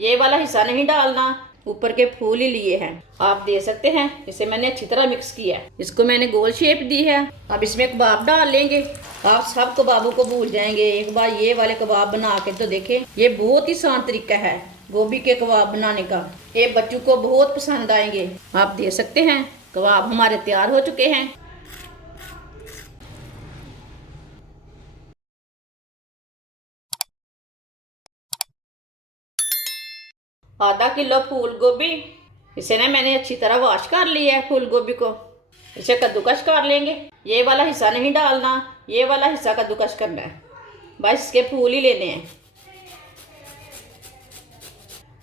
ये वाला हिस्सा नहीं डालना, ऊपर के फूल ही लिए हैं। आप दे सकते हैं। इसे मैंने अच्छी तरह मिक्स किया है। इसको मैंने गोल शेप दी है। अब इसमें कबाब डाल लेंगे। आप सब कबाबों को भूल जाएंगे। एक बार ये वाले कबाब बना के तो देखें। ये बहुत ही आसान तरीका है गोभी के कबाब बनाने का। ये बच्चों को बहुत पसंद आएंगे। आप दे सकते हैं। कबाब हमारे तैयार हो चुके हैं। आधा किलो फूल गोभी, इसे ना मैंने अच्छी तरह वॉश कर लिया है। फूल गोभी को इसे कद्दूकस कर लेंगे। ये वाला हिस्सा नहीं डालना, ये वाला हिस्सा कद्दूकस करना है। बस इसके फूल ही लेने हैं।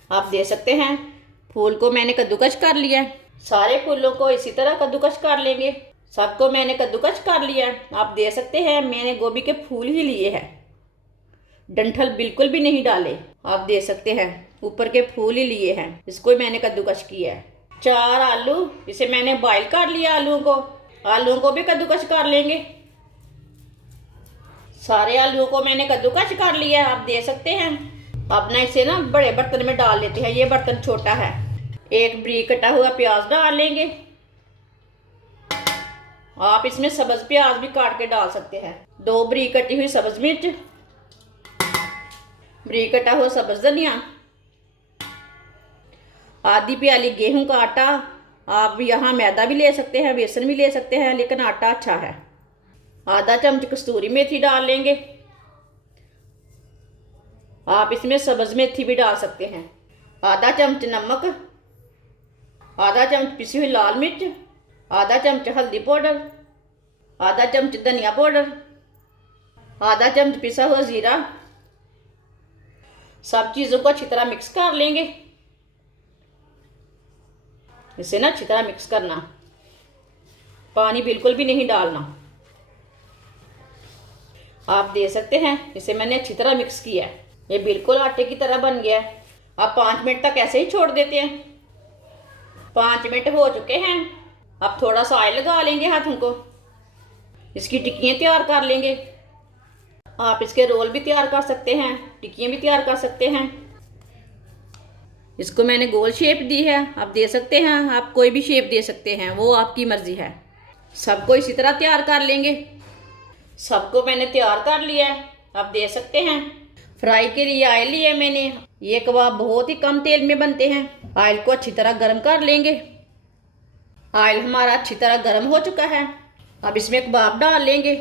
आप दे सकते हैं। फूल को मैंने कद्दूकस कर लिया है। सारे फूलों को इसी तरह कद्दूकस कर लेंगे। सबको मैंने कद्दूकस कर लिया है। आप दे सकते हैं। मैंने गोभी के फूल ही लिए हैं, डंठल बिल्कुल भी नहीं डाले। आप दे सकते हैं। ऊपर के फूल ही लिए हैं। इसको मैंने कद्दूकस किया है। 4 आलू, इसे मैंने बॉईल कर लिया। आलूओं को भी कद्दूकस कर लेंगे। सारे आलूओं को मैंने कद्दूकस कर लिया है। आप दे सकते हैं। अब ना इसे ना बड़े बर्तन में डाल लेते हैं। ये बर्तन छोटा है। एक बारीक कटा हुआ प्याज डाल लेंगे। आप इसमें सब्ज प्याज भी काट के डाल सकते हैं। 2 बारीक कटी हुई सब्ज मिर्च, बारीक कटा हुआ सब्ज धनिया, आधी प्याली गेहूं का आटा। आप यहाँ मैदा भी ले सकते हैं, बेसन भी ले सकते हैं, लेकिन आटा अच्छा है। आधा चम्मच कस्तूरी मेथी डाल लेंगे। आप इसमें सब्ज मेथी भी डाल सकते हैं। आधा चम्मच नमक, आधा चम्मच पिसी हुई लाल मिर्च, आधा चम्मच हल्दी पाउडर, आधा चम्मच धनिया पाउडर, आधा चम्मच पिसा हुआ जीरा। सब चीज़ों को अच्छी तरह मिक्स कर लेंगे। इसे ना अच्छी तरह मिक्स करना, पानी बिल्कुल भी नहीं डालना। आप दे सकते हैं। इसे मैंने अच्छी तरह मिक्स किया है। ये बिल्कुल आटे की तरह बन गया है। आप 5 मिनट तक ऐसे ही छोड़ देते हैं। 5 मिनट हो चुके हैं। अब थोड़ा सा ऑयल लगा लेंगे हाथों को। इसकी टिक्कियाँ तैयार कर लेंगे। आप इसके रोल भी तैयार कर सकते हैं, टिक्कियाँ भी तैयार कर सकते हैं। इसको मैंने गोल शेप दी है। आप दे सकते हैं। आप कोई भी शेप दे सकते हैं, वो आपकी मर्जी है। सबको इसी तरह तैयार कर लेंगे। सबको मैंने तैयार कर लिया है। आप दे सकते हैं। फ्राई के लिए ऑयल लिया मैंने। ये कबाब बहुत ही कम तेल में बनते हैं। ऑयल को अच्छी तरह गर्म कर लेंगे। ऑयल हमारा अच्छी तरह गर्म हो चुका है। अब इसमें कबाब डाल लेंगे।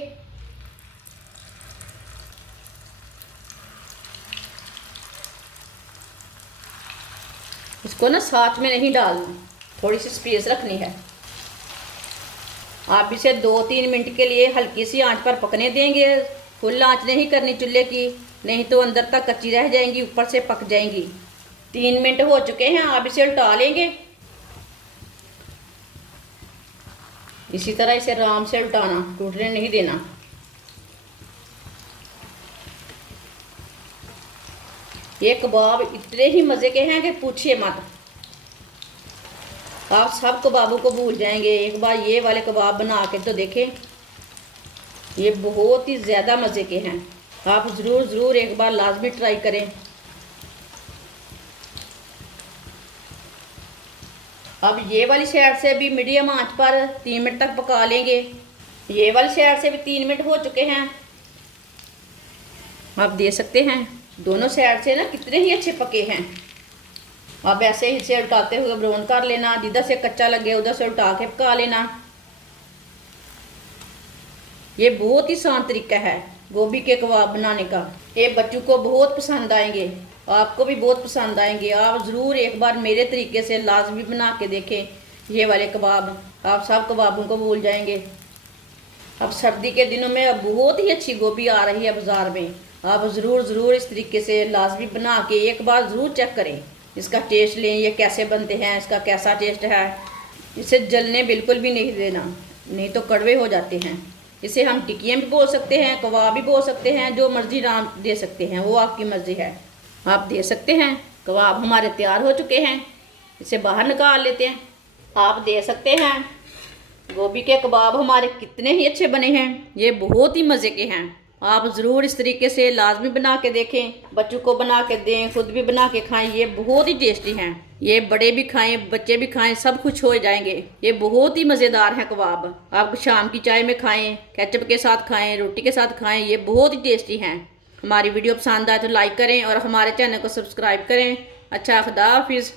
इसको ना साथ में नहीं डालना, थोड़ी सी स्पेस रखनी है। आप इसे 2-3 मिनट के लिए हल्की सी आंच पर पकने देंगे। फुल आंच नहीं करनी चूल्हे की, नहीं तो अंदर तक कच्ची रह जाएंगी, ऊपर से पक जाएंगी। 3 मिनट हो चुके हैं। आप इसे उल्टा लेंगे। इसी तरह इसे आराम से उल्टाना, टूटने नहीं देना। ये कबाब इतने ही मज़े के हैं कि पूछिए मत। आप सब कबाबों को भूल जाएंगे। एक बार ये वाले कबाब बना के तो देखें। ये बहुत ही ज़्यादा मज़े के हैं। आप ज़रूर एक बार लाजमी ट्राई करें। अब ये वाली साइड से भी मीडियम आंच पर 3 मिनट तक पका लेंगे। ये वाली साइड से भी 3 मिनट हो चुके हैं। आप दे सकते हैं। दोनों साइड से ना कितने ही अच्छे पके हैं। अब ऐसे ही इसे उल्टाते हुए ब्राउन कर लेना। जिधर से कच्चा लगे उधर से उल्टा के पका लेना। ये बहुत ही आसान तरीका है गोभी के कबाब बनाने का। ये बच्चों को बहुत पसंद आएंगे, आपको भी बहुत पसंद आएंगे। आप ज़रूर एक बार मेरे तरीके से लाजमी बना के देखें ये वाले कबाब। आप सब कबाबों को भूल जाएंगे। अब सर्दी के दिनों में अब बहुत ही अच्छी गोभी आ रही है बाज़ार में। आप ज़रूर इस तरीके से लाजमी बना के एक बार ज़रूर चेक करें। इसका टेस्ट लें, ये कैसे बनते हैं, इसका कैसा टेस्ट है। इसे जलने बिल्कुल भी नहीं देना, नहीं तो कड़वे हो जाते हैं। इसे हम टिक्कियाँ भी बोल सकते हैं, कबाब भी बोल सकते हैं, जो मर्जी नाम दे सकते हैं, वो आपकी मर्ज़ी है। आप दे सकते हैं। कबाब हमारे तैयार हो चुके हैं। इसे बाहर निकाल लेते हैं। आप दे सकते हैं। गोभी के कबाब हमारे कितने ही अच्छे बने हैं। ये बहुत ही मज़े के हैं। आप ज़रूर इस तरीके से लाजमी बना के देखें, बच्चों को बना के दें, खुद भी बना के खाएं। ये बहुत ही टेस्टी हैं। ये बड़े भी खाएं, बच्चे भी खाएं, सब कुछ हो जाएंगे। ये बहुत ही मज़ेदार है कबाब। आप शाम की चाय में खाएं, केचप के साथ खाएं, रोटी के साथ खाएं। ये बहुत ही टेस्टी हैं। हमारी वीडियो पसंद आए तो लाइक करें और हमारे चैनल को सब्सक्राइब करें। अच्छा, खुदा हाफिज़।